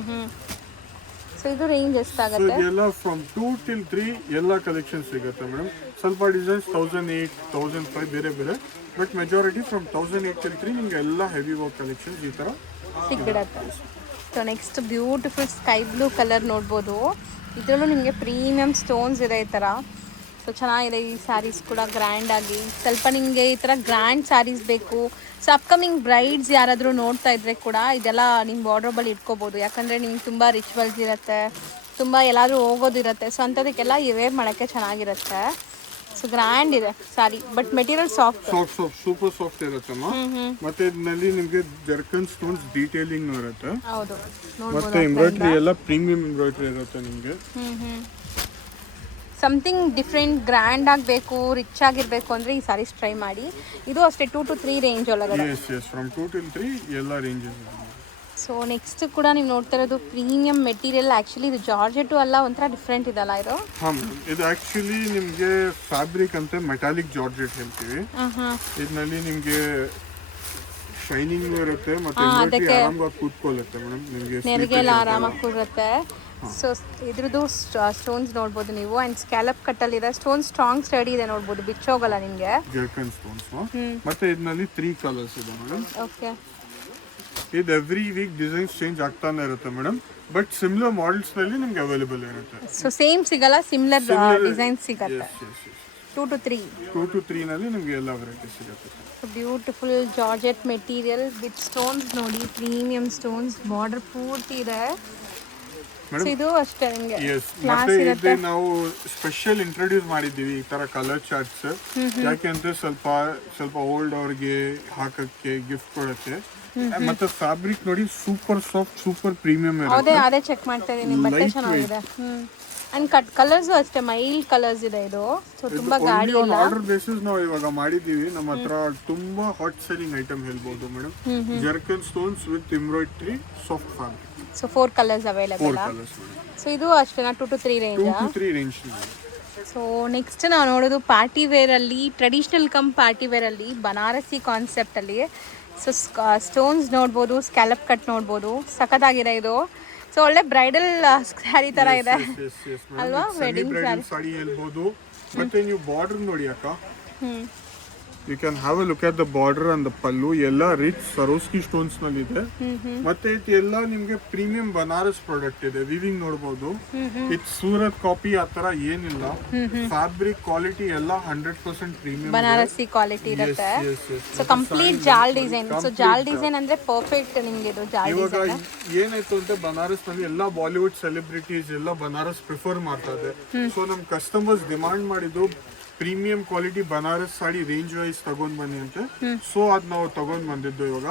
ಸೊ ಇದು ರೇಂಜ್ ಎಷ್ಟಾಗುತ್ತೆ? ಇದೆಲ್ಲ ಫ್ರಮ್ 2 till 3 ಎಲ್ಲ ಕಲೆಕ್ಷನ್ ಸಿಗುತ್ತೆ ಮೇಡಮ್. ಸ್ವಲ್ಪ ಡಿಸೈನ್ಸ್ 1008, 1005 ಬೇರೆ ಬೇರೆ. ಬಟ್ ಮೆಜಾರಿಟಿ ಫ್ರಮ್ 1008 till 3 ನಿಮಗೆ ಎಲ್ಲ ಹೆವಿ ವರ್ಕ್ ಕಲೆಕ್ಷನ್ಸ್ ಈ ಥರ ಸಿಕ್ಬಿಡತ್ತೆ. So next beautiful sky blue colour ನೋಡ್ಬೋದು. ಇದರಲ್ಲೂ ನಿಮಗೆ ಪ್ರೀಮಿಯಂ ಸ್ಟೋನ್ಸ್ ಇದೆ ಈ ಥರ. ಸೊ ಚೆನ್ನಾಗಿದೆ ಈ ಸ್ಯಾರೀಸ್ ಕೂಡ ಗ್ರ್ಯಾಂಡ್ ಆಗಿ. ಸ್ವಲ್ಪ ನಿಮಗೆ ಈ ಥರ ಗ್ರ್ಯಾಂಡ್ ಸ್ಯಾರೀಸ್ ಬೇಕು. ಸೊ ಅಪ್ಕಮಿಂಗ್ ಬ್ರೈಡ್ಸ್ ಯಾರಾದರೂ ನೋಡ್ತಾ ಇದ್ರೆ ಕೂಡ ಇದೆಲ್ಲ ನಿಮ್ಮ ವಾರ್ಡ್ರೋಬಲ್ಲಿ ಇಟ್ಕೋಬೋದು. ಯಾಕಂದರೆ ನಿಮ್ಗೆ ತುಂಬ ರಿಚುವಲ್ಸ್ ಇರುತ್ತೆ, ತುಂಬ ಎಲ್ಲಾದರೂ ಹೋಗೋದಿರುತ್ತೆ. ಸೊ ಅಂಥದಕ್ಕೆಲ್ಲ ವೇರ್ ಮಾಡೋಕ್ಕೆ ಚೆನ್ನಾಗಿರುತ್ತೆ. ಸೊ ಗ್ರ್ಯಾಂಡ್ ಇದೆ sari, but material soft super soft ಇರುತ್ತೆ. ಮತ್ತೆ ಇದರಲ್ಲಿ ನಿಮಗೆ ಜರ್ಕನ್ ಸ್ಟೋನ್ಸ್ ಡೀಟೇಲಿಂಗ್ ಇರುತ್ತೆ. ಹೌದು, ಮತ್ತೆ ಎಂಬ್ರಾಯ್ಡ್ರಿ ಎಲ್ಲ ಪ್ರೀಮಿಯಂ ಎಂಬ್ರಾಯ್ಡ್ರಿ ಇರುತ್ತೆ ನಿಮಗೆ. ಸಮಥಿಂಗ್ ಡಿಫ್ರೆಂಟ್ ಗ್ರ್ಯಾಂಡ್ ಆಗಬೇಕು, ರಿಚ್ ಆಗಿರಬೇಕು ಅಂದರೆ ಈ ಸ್ಯಾರೀಸ್ ಟ್ರೈ ಮಾಡಿ. ಇದು ಅಷ್ಟೇ 2 to 3 ರೇಂಜ್ ಒಳಗಡೆ. ಫ್ರಮ್ 2 till 3 ಎಲ್ಲ ರೇಂಜಸ್. ಸೊ ನೆಕ್ಸ್ಟ್ ಕೂಡ ನೀವು ನೋಡ್ತಾ ಇರೋದು ಪ್ರೀಮಿಯಂ ಮೆಟೀರಿಯಲ್. ಆ್ಯಕ್ಚುಲಿ ಇದು ಜಾರ್ಜೆಟು ಅಲ್ಲ, ಒಂಥರ ಡಿಫ್ರೆಂಟ್ ಇದಲ್ಲ ಇದು. ಇದು ಆ್ಯಕ್ಚುಲಿ ನಿಮಗೆ ಫ್ಯಾಬ್ರಿಕ್ ಅಂತ ಮೆಟಾಲಿಕ್ ಜಾರ್ಜೆಟ್ ಹೇಳ್ತೀವಿ. ಇದರಲ್ಲಿ ನಿಮಗೆ ಶೈನಿಂಗ್ ಇರುತ್ತೆ ಮತ್ತೆ ಆರಾಮಾಗಿ ಕೂತ್ಕೊಳ್ಳುತ್ತೆ ಮೇಡಮ್. ನಿಮಗೆ ನೆರಿಗೆಲ್ಲ ಆರಾಮಾಗಿ ಕೂರುತ್ತೆ. ಸೊ ಇದ್ರದ್ದು ಸ್ಟೋನ್ಸ್ ನೋಡ್ಬೋದು ನೀವು. And scallop ಕಟ್ಟಲ್ಲಿದೆ. Stone strong study ಇದೆ ನೋಡ್ಬೋದು, ಬಿಚ್ಚೋಗಲ್ಲ ನಿಮಗೆ. ಜರ್ಕನ್ ಸ್ಟೋನ್ಸ್. ಮತ್ತೆ ಇದರಲ್ಲಿ 3 ಕಲರ್ಸ್ ಇದೆ ಮೇಡಮ್. ಓಕೆ, ಇದು ಎವ್ರಿ ವೀಕ್ ಡಿಸೈನ್ಸ್ ಚೇಂಜ್ ಆಗ್ತಾನೆ ಇರುತ್ತೆ ಮೇಡಮ್. ಬಟ್ ಸಿಮಿಲರ್ ಮಾಡೆಲ್ಸ್ ನಲ್ಲಿ ನಿಮ್ಗೆ ಅವೈಲೇಬಲ್ ಇರುತ್ತೆ. ಸೊ ಸೇಮ್ ಸಿಗಲ್ಲ, ಸಿಮಿಲರ್ ಡಿಸೈನ್ ಸಿಗುತ್ತೆ. 2 to 3 ನಲ್ಲಿ ನಿಮ್ಗೆ ಎಲ್ಲ ವೆರೈಟಿ ಸಿಗುತ್ತೆ. Beautiful georgette material with stones ನೋಡಿ, ಪ್ರೀಮಿಯಂ ಸ್ಟೋನ್ಸ್. ಬಾರ್ಡರ್ ಪೂರ್ತಿ ಇದೆ. ಇದು ಅಷ್ಟೇ ನಿಮಗೆ ಮತ್ತೆ ಇದೆ ನಾವು ಸ್ಪೆಷಲ್ ಇಂಟ್ರೊಡ್ಯೂಸ್ ಮಾಡಿದ್ದೀವಿ ಈ ತರ ಕಲರ್ ಚಾರ್ಟ್ಸ್. ಯಾಕೆಂದ್ರೆ ಸ್ವಲ್ಪ ಓಲ್ಡ್ ಅವ್ರಿಗೆ ಹಾಕಕ್ಕೆ ಗಿಫ್ಟ್ ಕೊಡಕ್ಕೆ. ಮತ್ತೆ ಫ್ಯಾಬ್ರಿಕ್ ನೋಡಿ ಸೂಪರ್ ಸಾಫ್ಟ್, ಸೂಪರ್ ಪ್ರೀಮಿಯಂ ಇರುತ್ತೆ. ಅದೇ ಚೆಕ್ ಮಾಡ್ತಾ ಇದೀನಿ, ಬಟ್ಟೆ ಚೆನ್ನಾಗಿದೆ. ಅಂಡ್ ಕಲರ್ಸ್ ಅಷ್ಟೇ ಮೈಲ್ಡ್ ಕಲರ್ಸ್ ಇದೆ ಇದು. ಸೊ ತುಂಬಾ ಗಾಡಿ ಇಲ್ಲ. ಆರ್ಡರ್ ಬೇಸಿಸ್ ನಾವು ಇವಾಗ ಮಾಡಿದೀವಿ. ನಮ್ಮ ಹತ್ರ ತುಂಬಾ ಹಾಟ್ ಸೆಲ್ಲಿಂಗ್ ಐಟಮ್ ಹೇಳ್ಬೋದು madam. ಜರ್ಕನ್ stones with embroidery soft fabric. So 4 colours available. So ಇದು ಅಷ್ಟೇನಾ 2 to 3 ರೇಂಜ್? ಸೊ ನೆಕ್ಸ್ಟ್ ನಾವು ನೋಡೋದು ಪಾರ್ಟಿ ವೇರಲ್ಲಿ, ಟ್ರೆಡಿಷ್ನಲ್ ಕಮ್ ಪಾರ್ಟಿ ವೇರಲ್ಲಿ ಬನಾರಸಿ ಕಾನ್ಸೆಪ್ಟಲ್ಲಿ. ಸೊ ಸ್ಟೋನ್ಸ್ ನೋಡ್ಬೋದು, ಸ್ಕ್ಯಾಲಪ್ ಕಟ್ ನೋಡ್ಬೋದು, ಸಖತ್ತಾಗಿದೆ ಇದು. ಸೊ ಒಳ್ಳೆ ಬ್ರೈಡಲ್ ಸ್ಯಾರಿ ತರ ಇದೆ ಅಲ್ವಾ, ವೆಡ್ಡಿಂಗ್ ಸಾರಿ ಹೇಳ್ಬೋದು. ಮತ್ತೆ ನೀವು ಬಾರ್ಡರ್ ನೋಡಿ ಅಕ್ಕ, you can have a look at the border and the pallu. ಎಲ್ಲ ರಿಚ್ ಸರೋಸ್ಕಿ ಸ್ಟೋನ್ಸ್ ನಲ್ಲಿ ಇದೆ. ಮತ್ತೆ ಇದೆಲ್ಲ ನಿಮ್ಗೆ ಪ್ರೀಮಿಯಂ ಬನಾರಸ್ ಪ್ರಾಡಕ್ಟ್ ಇದೆ. ವಿವಿಂಗ್ ನೋಡಬಹುದು. ಇದು ಸೂರತ್ ಕಾಪಿ ಆತರ ಏನಿಲ್ಲ. ಫ್ಯಾಬ್ರಿಕ್ ಕ್ವಾಲಿಟಿ ಎಲ್ಲ 100% ಪ್ರೀಮಿಯಂ ಬನಾರಸಿ ಕ್ವಾಲಿಟಿ ಇರುತ್ತೆ. ಸೊ ಕಂಪ್ಲೀಟ್ ಜಾಲ್ ಡಿಸೈನ್. ಸೊ ಜಾಲ್ ಡಿಸೈನ್ ಅಂದ್ರೆ ಪರ್ಫೆಕ್ಟ್ ನಿಮ್ಗೆ ಇದು ಜಾಲ್ ಇವಾಗ ಏನಾಯ್ತು ಅಂತ ಬನಾರಸ್ ನಲ್ಲಿ ಎಲ್ಲ ಬಾಲಿವುಡ್ ಸೆಲೆಬ್ರಿಟೀಸ್ ಎಲ್ಲ ಬನಾರಸ್ ಪ್ರಿಫರ್ ಮಾಡ್ತಾ ಇದೆ. ಸೊ ನಮ್ ಕಸ್ಟಮರ್ಸ್ ಡಿಮಾಂಡ್ ಮಾಡಿದ್ದು ಪ್ರೀಮಿಯಂ ಕ್ವಾಲಿಟಿ ಬನಾರಸ್ ಸಾಡಿ ರೇಂಜ್ ವೈಸ್ ತಗೊಂಡ್ ಬನ್ನಿ ಅಂತೆ. ಸೊ ಅದ್ ನಾವು ತಗೊಂಡ್ ಬಂದಿದ್ದು ಇವಾಗ.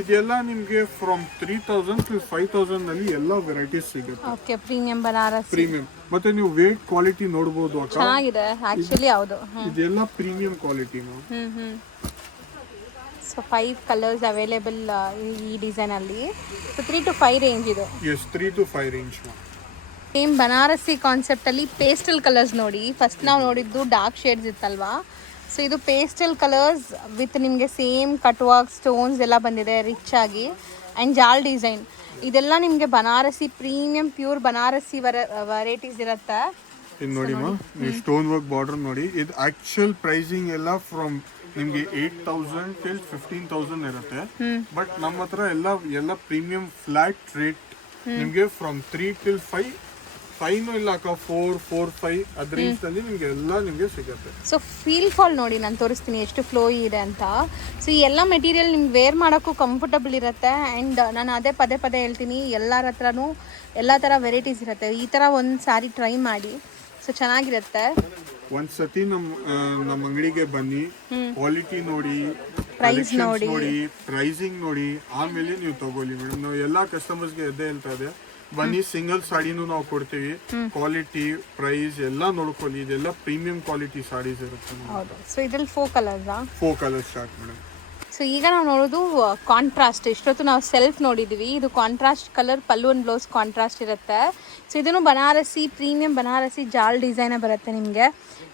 ಇದೆಲ್ಲ ನಿಮ್ಗೆ ಫ್ರಮ್ 3000 to 5000 ನಲ್ಲಿ ಎಲ್ಲ ವೆರೈಟೀಸ್ ಸಿಗುತ್ತೆ. Okay, premium Banaras. ಪ್ರೀಮಿಯಂ ಮತ್ತೆ ನೀವು ವೇಟ್ ಕ್ವಾಲಿಟಿ ನೋಡಬಹುದು ಅಕ್ಕ. ಚೆನ್ನಾಗಿದೆ ಆಕ್ಚುಲಿ. ಹೌದು. ಇದೆಲ್ಲ premium quality. So 5 colours available ಈ ಡಿಸೈನ್ ಅಲ್ಲಿ. ಸೊ 3 to 5 ರೇಂಜ್ ಇದು. Yes 3 to 5 range. Same Banarasi ಕಾನ್ಸೆಪ್ಟಲ್ಲಿ ಪೇಸ್ಟಲ್ ಕಲರ್ಸ್ ನೋಡಿ. ಫಸ್ಟ್ ನಾವು ನೋಡಿದ್ದು ಡಾರ್ಕ್ ಶೇಡ್ಸ್ ಇತ್ತಲ್ವಾ. ಸೊ ಇದು ಪೇಸ್ಟಲ್ ಕಲರ್ಸ್ ವಿತ್ ನಿಮಗೆ ಸೇಮ್ ಕಟ್ ವರ್ಕ್ ಸ್ಟೋನ್ಸ್ ಎಲ್ಲ ಬಂದಿದೆ ರಿಚ್ ಆಗಿ. ಆ್ಯಂಡ್ ಜಾಲ್ ಡಿಸೈನ್ ಇದೆಲ್ಲ ನಿಮಗೆ Banarasi premium pure Banarasi varieties ಇರುತ್ತೆ. ಇದು ನೋಡಿ ನೀವು ಸ್ಟೋನ್ ವರ್ಕ್ ಬಾರ್ಡರ್ ನೋಡಿ. ಇದು ಆಕ್ಚುಯಲ್ ಪ್ರೈಸಿಂಗ್ ಎಲ್ಲ ಫ್ರಮ್ ನಿಮ್ಗೆ 8000 till 15000 ಇರುತ್ತೆ. ಬಟ್ ನಮ್ಮ ಹತ್ರ ಎಲ್ಲ ಪ್ರೀಮಿಯಂ ಫ್ಲಾಟ್ ರೇಟ್ ನಿಮ್ಗೆ ಫ್ರಮ್ 3 till 5 ಇಲ್ಲ ಅಕ್ಕ 4, 5 ಅದ್ ರೇಂಜ್ ನಲ್ಲಿ ನಿಮ್ಗೆ ಎಲ್ಲ ನಿಮ್ಗೆ ಸಿಗುತ್ತೆ. ಸೊ ಫೀಲ್ ಫಾಲ್ ನೋಡಿ ನಾನು ತೋರಿಸ್ತೀನಿ ಎಷ್ಟು ಫ್ಲೋ ಇದೆ ಅಂತ. ಸೊ ಈ ಎಲ್ಲ ಮೆಟೀರಿಯಲ್ ನಿಮ್ಗೆ ವೇರ್ ಮಾಡೋಕ್ಕೂ ಕಂಫರ್ಟಬಲ್ ಇರುತ್ತೆ. ಆ್ಯಂಡ್ ನಾನು ಅದೇ ಪದೇ ಹೇಳ್ತೀನಿ, ಎಲ್ಲರ ಹತ್ರನೂ ಎಲ್ಲ ಥರ ವೆರೈಟೀಸ್ ಇರುತ್ತೆ. ಈ ಥರ ಒಂದು ಸಾರಿ ಟ್ರೈ ಮಾಡಿ. ಸೊ ಚೆನ್ನಾಗಿರುತ್ತೆ. ಒಂದ್ಸತಿ ನಮ್ಮ ಅಂಗಡಿಗೆ ಬನ್ನಿ, ಕ್ವಾಲಿಟಿ ನೋಡಿ, ಪ್ರೈಸ್ ನೋಡಿ, ಪ್ರೈಸಿಂಗ್ ನೋಡಿ, ಆಮೇಲೆ ನೀವು ತಗೊಳ್ಳಿ ಮೇಡಮ್. ನಾವು ಎಲ್ಲಾ ಕಸ್ಟಮರ್ಸ್ಗೆ ಎದ್ದೇ ಹೇಳ್ತಾ ಇದೆ, ಬನ್ನಿ ಸಿಂಗಲ್ ಸಾಡಿನೂ ನಾವು ಕೊಡ್ತೀವಿ. ಕ್ವಾಲಿಟಿ ಪ್ರೈಸ್ ಎಲ್ಲ ನೋಡ್ಕೊಳ್ಳಿ. ಇದೆಲ್ಲ ಪ್ರೀಮಿಯಂ ಕ್ವಾಲಿಟಿ ಸಾಡೀಸ್ ಇರುತ್ತೆ. ಹೌದು. ಸೊ ಇದ್ರಲ್ಲಿ 4 ಕಲರ್ಸ್ ಸ್ಟಾರ್ಟ್ ಮೇಡಮ್. ಸೊ ಈಗ ನಾವು ನೋಡೋದು ಕಾಂಟ್ರಾಸ್ಟ್. ಇಷ್ಟೊತ್ತು ನಾವು ಸೆಲ್ಫ್ ನೋಡಿದ್ವಿ. ಇದು contrast colour, pallu and blouse contrast ಇರುತ್ತೆ. ಸೊ ಇದನ್ನು ಬನಾರಸಿ ಪ್ರೀಮಿಯಂ ಬನಾರಸಿ ಜಾಲ್ ಡಿಸೈನ್ ಬರುತ್ತೆ ನಿಮಗೆ.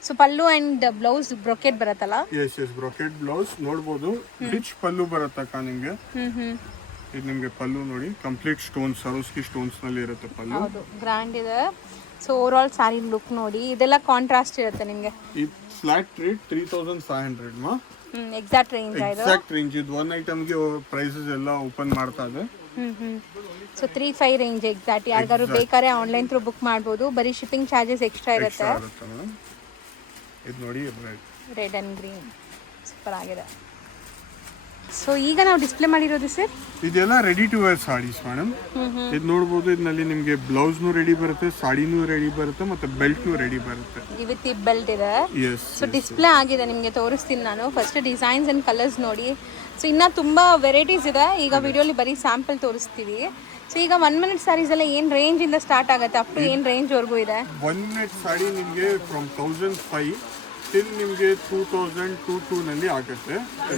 So pallu and blouse brocade ಬರುತ್ತಲ್ಲ. ಎಸ್ ಬ್ರೊಕೆಟ್ ಬ್ಲೌಸ್ ನೋಡ್ಬೋದು. ರಿಚ್ ಪಲ್ಲು ಬರುತ್ತಕ್ಕ ನಿಮ್ಗೆ. ಇದು ನಿಮ್ಗೆ ಪಲ್ಲು ನೋಡಿ, ಕಂಪ್ಲೀಟ್ ಸ್ಟೋನ್ಸ್, ಸರೋಸ್ಕಿ ಸ್ಟೋನ್ಸ್ ನಲ್ಲಿ ಇರುತ್ತೆ ಪಲ್ಲು. ಹೌದು, ಗ್ರ್ಯಾಂಡ್ ಇದೆ. ಸೊ ಓವರ್ ಆಲ್ ಸಾರಿ ಲುಕ್ ನೋಡಿ. ಇದೆಲ್ಲ ಕಾಂಟ್ರಾಸ್ಟ್ ಇರುತ್ತೆ ನಿಮಗೆ. ಈ ಫ್ಲಾಟ್ ರೇಟ್ 3500 ಮಾ. ಎಕ್ಸಾಕ್ಟ್ ರೇಂಜ್ ಇದು ಒನ್ ಐಟಮ್ಗೆ ಪ್ರೈಸಸ್ ಎಲ್ಲ ಓಪನ್ ಮಾಡ್ತಾ ಇದೆ. So 3-5 range exact. ಯಾರಿಗಾರು ಬೇಕಾದ್ರೆ ಆನ್ಲೈನ್ ಥ್ರೂ ಬುಕ್ ಮಾಡ್ಬೋದು. ಬರೀ ಶಿಪ್ಪಿಂಗ್ ಚಾರ್ಜಸ್ ಎಕ್ಸ್ಟ್ರಾ ಇರುತ್ತೆ. ಇದು ನೋಡಿ ರೆಡ್ ಅಂಡ್ ಗ್ರೀನ್ ಸೂಪರ್ ಆಗಿದೆ. ಸೊ ಈಗ ನಾವು ಡಿಸ್ಪ್ಲೇ ಮಾಡಿರೋದು ಸರ್, ಇದೆಲ್ಲ ready to wear saris madam. ಇದು ನೋಡಬಹುದು. ಇದರಲ್ಲಿ ನಿಮಗೆ ಬ್ಲೌಸ್ನು ರೆಡಿ ಬರುತ್ತೆ, ಸಾಡಿನೂ ರೆಡಿ ಬರುತ್ತೆ, ಮತ್ತೆ ಬೆಲ್ಟ್ನು ರೆಡಿ ಬರುತ್ತೆ. ವಿತ್ ಬೆಲ್ಟ್ ಇದೆ. ಸೊ ಡಿಸ್ಪ್ಲೇ ಆಗಿದೆ, ನಿಮಗೆ ತೋರಿಸ್ತೀನಿ ನಾನು. ಫಸ್ಟ್ ಡಿಸೈನ್ಸ್ ಅಂಡ್ ಕಲರ್ಸ್ ನೋಡಿ. ಸೊ ಇನ್ನ ತುಂಬಾ ವೆರೈಟೀಸ್ ಇದೆ. ಈಗ ವಿಡಿಯೋಲಿ ಬರೀ ಸ್ಯಾಂಪಲ್ ತೋರಿಸ್ತೀವಿ. ಸೊ ಈಗ 1 minute ಸ್ಯಾರೀಸ್ ಎಲ್ಲ ಏನು ರೇಂಜ್ ಇಂದ ಸ್ಟಾರ್ಟ್ ಆಗುತ್ತೆ, ಅಪ್ ಟು ಏನು ರೇಂಜ್ ವರೆಗೂ ಇದೆ? 1 minute ಸಾಡಿ ನಿಮಗೆ ಫ್ರಮ್ 1005 ಟಿಲ್ ನಿಮಗೆ 2002 ನಲ್ಲಿ ಆಗುತ್ತೆ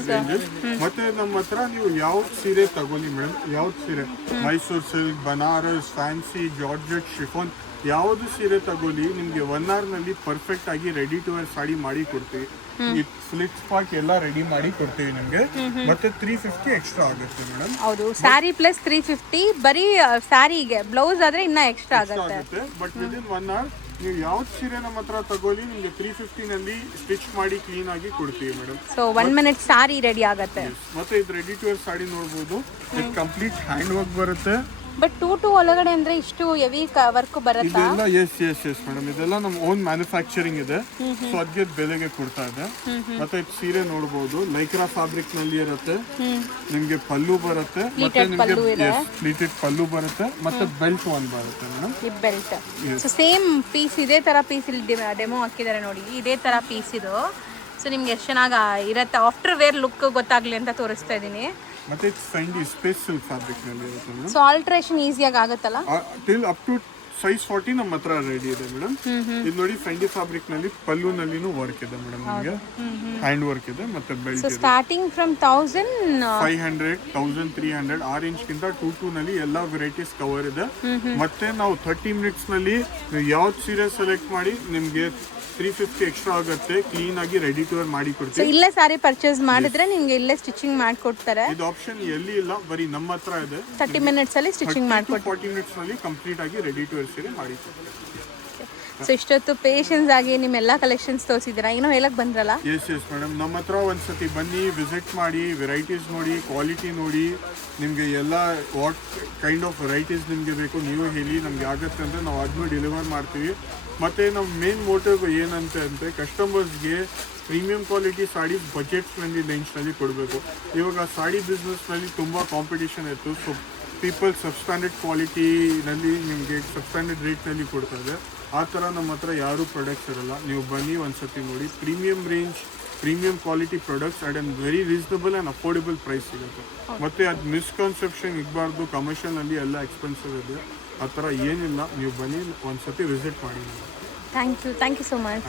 ರೇಂಜಸ್. ಮತ್ತೆ ನಮ್ಮ ಹತ್ರ ನೀವು ಯಾವ ಸೀರೆ ತಗೊಳ್ಳಿ ಮೇಡಮ್, ಯಾವ್ದು ಸೀರೆ, Mysuru silk, Banaras, fancy, georgette, chiffon, ಯಾವುದು ಸೀರೆ ತಗೊಳ್ಳಿ ನಿಮ್ಗೆ 1 hour ನಲ್ಲಿ ಪರ್ಫೆಕ್ಟ್ ಆಗಿ ರೆಡಿ ಟು ವೇರ್ ಸಾಡಿ ಮಾಡಿ ಕೊಡ್ತೀವಿ. ಈ ಫ್ಲಿಪ್ ಸ್ಪಾಟ್ ಎಲ್ಲ ರೆಡಿ ಮಾಡಿ ಕೊಡ್ತೀವಿ ನಿಮ್ಗೆ. ಮತ್ತೆ 350 ಎಕ್ಸ್ಟ್ರಾ ಆಗುತ್ತೆ ಮೇಡಮ್. ಹೌದು, ಸ್ಯಾರಿ ಪ್ಲಸ್ 350. ಬರೀ ಸ್ಯಾರಿಗೆ ಬ್ಲೌಸ್ ಆದ್ರೆ ಇನ್ನ ಎಕ್ಸ್ಟ್ರಾ ಆಗುತ್ತೆ. ಬಟ್ ವಿದಿನ್ 1 hour ನೀವು ಯಾವ್ದು ಸೀರೆ ನಮ್ಮ ಹತ್ರ ತಗೊಳ್ಳಿ ನಿಮ್ಗೆ 350 ನಲ್ಲಿ ಸ್ಟಿಚ್ ಮಾಡಿ ಕ್ಲೀನ್ ಆಗಿ ಕೊಡ್ತೀವಿ ಮೇಡಮ್. ಸೊ 1 minute ಸಾರಿ ರೆಡಿ ಆಗುತ್ತೆ. ಮತ್ತೆ ಇದು ರೆಡಿ ಟು ವೇರ್ ಸಾಡಿ ನೋಡಬಹುದು. ಇದು ಕಂಪ್ಲೀಟ್ ಹ್ಯಾಂಡ್ ವರ್ಕ್ ಬರುತ್ತೆ. ಬಟ್ 2 ಒಳಗಡೆ ಅಂದ್ರೆ ಇಷ್ಟು ಹೆವಿ ವರ್ಕ್ ಬರುತ್ತೆ. ಇದೆಲ್ಲ ಎಸ್ ಮೇಡಮ್, ಇದೆಲ್ಲ ನಮ್ಮ ಓನ್ ಮ್ಯಾನುಫ್ಯಾಕ್ಚರಿಂಗ್ ಇದೆ. ಸೊ ಅದಕ್ಕೆ ಬೆಲೆಗೆ ಕೊಡ್ತಾ ಇದೆ. ಮತ್ತೆ ಇದು ಸೀರೆ ನೋಡಬಹುದು, ಲೈಕ್ರಾ ಫ್ಯಾಬ್ರಿಕ್ ನಲ್ಲಿ ಇರುತ್ತೆ. ನಿಮ್ಗೆ ಪಲ್ಲು ಬರುತ್ತೆ, ಮತ್ತೆ ನಿಮ್ಗೆ ಪ್ಲೀಟೆಡ್ ಪಲ್ಲು ಬರುತ್ತೆ, ಮತ್ತೆ ಬೆಲ್ಟ್ ಒಂದು ಬರುತ್ತೆ ಮೇಡಮ್. ಈ ಬೆಲ್ಟ್ ಸೊ ಸೇಮ್ ಪೀಸ್, ಇದೇ ತರ ಪೀಸ್ ಇಲ್ಲಿ ಡೆಮೋ ಹಾಕಿದ್ದಾರೆ ನೋಡಿ. ಇದೇ ತರ ಪೀಸ್ ಇದು. ಸೊ ನಿಮ್ಗೆ ಎಷ್ಟು ಚೆನ್ನಾಗಿ ಇರುತ್ತೆ. ಆಫ್ಟರ್ ವೇರ್ ಲುಕ್ ಗೊತ್ತಾಗ್ಲಿ ಅಂತ ತೋರಿಸ್ತಾ ಇದ್ದೀನಿ. ಮತ್ತೆ ಫೈಂಡಿ ಸ್ಪೇಸ್ ಸಿಲ್ಕ್ ಫ್ಯಾಬ್ರಿಕ್ ನಲ್ಲಿ ಇರುತ್ತೆ. ಸೊ ಆಲ್ಟ್ರೇಷನ್ ಈಸಿಯಾಗಿ ಆಗುತ್ತಲ್ಲ. ಟಿಲ್ ಅಪ್ ಟು ಸೈಜ್ 40 ನಮ್ಮ ಹತ್ರ ರೆಡಿ ಇದೆ ಮೇಡಮ್. ಇದು ನೋಡಿ ಫೈಂಡಿ ಫ್ಯಾಬ್ರಿಕ್ ನಲ್ಲಿ ಪಲ್ಲು ನಲ್ಲಿನೂ ವರ್ಕ್ ಇದೆ ಮೇಡಮ್. ನಿಮಗೆ ಹ್ಯಾಂಡ್ ವರ್ಕ್ ಇದೆ, ಮತ್ತೆ ಬೆಲ್ಟ್ ಇದೆ. ಸ್ಟಾರ್ಟಿಂಗ್ ಫ್ರಮ್ 1500 1300 ಆ ರೇಂಜ್ ಗಿಂತ 22 ನಲ್ಲಿ ಎಲ್ಲಾ ವೆರೈಟೀಸ್ ಕವರ್ ಇದೆ. ಮತ್ತೆ ನಾವು 30 minutes ನಲ್ಲಿ ಯಾವ್ದು ಸೀರೆ ಸೆಲೆಕ್ಟ್ ಮಾಡಿ ನಿಮ್ಗೆ 350 ಎಕ್ಸ್ಟ್ರಾ ಆಗುತ್ತೆ. ಕ್ಲೀನ್ ಆಗಿ ರೆಡಿ ಟು ವೇರ್ ಮಾಡಿ ಕೊಡ್ತೀವಿ. ಇಲ್ಲೇ ಸಾರಿ ಪರ್ಚೇಸ್ ಮಾಡಿದ್ರೆ ನಿಮ್ಗೆ ಇಲ್ಲೇ ಸ್ಟಿಚಿಂಗ್ ಮಾಡ್ಕೊಡ್ತಾರೆ. ಇದು ಆಪ್ಷನ್ ಎಲ್ಲಿ ಇಲ್ಲ, ಬರೀ ನಮ್ಮ ಹತ್ರ ಇದೆ. 30 minutes ಅಲ್ಲಿ ಸ್ಟಿಚಿಂಗ್ ಮಾಡ್ಕೊಡ್ತಾರೆ. 40 minutes ನಲ್ಲಿ ಕಂಪ್ಲೀಟ್ ಆಗಿ ರೆಡಿ ಟು ವೇರ್ ಸೀರೆ ಮಾಡಿ ಕೊಡ್ತೀವಿ. ಸೊ ಇಷ್ಟೊತ್ತು ಪೇಷನ್ಸ್ ಆಗಿ ನಿಮ್ಮೆಲ್ಲ ಕಲೆಕ್ಷನ್ಸ್ ತೋರಿಸಿದ್ದೀರಾ. ಏನೋ ಹೇಳಕ್ ಬಂದ್ರಲ್ಲ. ಎಸ್ ಮೇಡಮ್, ನಮ್ಮ ಹತ್ರ ಒಂದ್ಸತಿ ಬನ್ನಿ, ವಿಸಿಟ್ ಮಾಡಿ, ವೆರೈಟೀಸ್ ನೋಡಿ, ಕ್ವಾಲಿಟಿ ನೋಡಿ. ನಿಮಗೆ ಎಲ್ಲ ವಾಟ್ ಕೈಂಡ್ ಆಫ್ ವೆರೈಟೀಸ್ ನಿಮಗೆ ಬೇಕು ನೀವು ಹೇಳಿ, ನಮ್ಗೆ ಆಗುತ್ತೆ ಅಂದರೆ ನಾವು ಅದನ್ನು ಡೆಲಿವರ್ ಮಾಡ್ತೀವಿ. ಮತ್ತು ನಮ್ಮ ಮೇನ್ ಮೋಟಿವ್ ಏನಂತ ಅಂದರೆ ಕಸ್ಟಮರ್ಸ್ಗೆ premium quality sari budget friendly ರೇಂಜ್ನಲ್ಲಿ ಕೊಡಬೇಕು. ಇವಾಗ ಸಾಡಿ ಬಿಸ್ನೆಸ್ನಲ್ಲಿ ತುಂಬ ಕಾಂಪಿಟೇಷನ್ ಇತ್ತು. ಸೊ ಪೀಪಲ್ ಸಬ್ಸ್ಟ್ಯಾಂಡರ್ಡ್ ಕ್ವಾಲಿಟಿನಲ್ಲಿ ನಿಮಗೆ ಸಬ್ಸ್ಟ್ಯಾಂಡರ್ಡ್ ರೇಟ್ನಲ್ಲಿ ಕೊಡ್ತಾ ಇದೆ. ಆ ಥರ ನಮ್ಮ ಹತ್ರ ಯಾರೂ ಪ್ರಾಡಕ್ಟ್ಸ್ ಇರಲ್ಲ. ನೀವು ಬನ್ನಿ ಒಂದ್ಸತಿ ನೋಡಿ. Premium range, premium quality products at and very reasonable and affordable price ಸಿಗುತ್ತೆ. ಮತ್ತು ಅದು ಮಿಸ್ಕನ್ಸೆಪ್ಷನ್ ಇರಬಾರ್ದು, ಕಮರ್ಷಿಯಲ್ನಲ್ಲಿ ಎಲ್ಲ ಎಕ್ಸ್ಪೆನ್ಸಿವ್ ಇದೆ, ಆ ಥರ ಏನಿಲ್ಲ. ನೀವು ಬನ್ನಿ ಒಂದ್ಸತಿ ವಿಸಿಟ್ ಮಾಡಿ. Thank you so much.